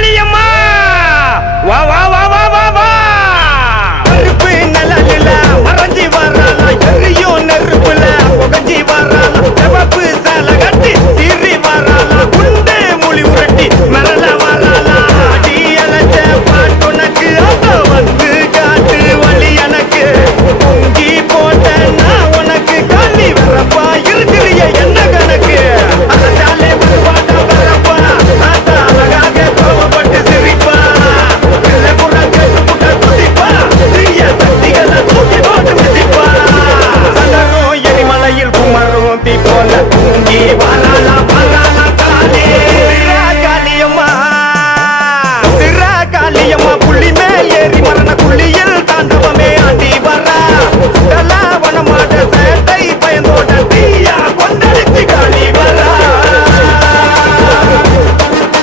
காளியம்மா வா வா வா வா வா வா நெருப்பு நிழலில மறைஞ்சி வராளா எரியும் நெருப்புல புகஞ்சி வராளா சிவப்பு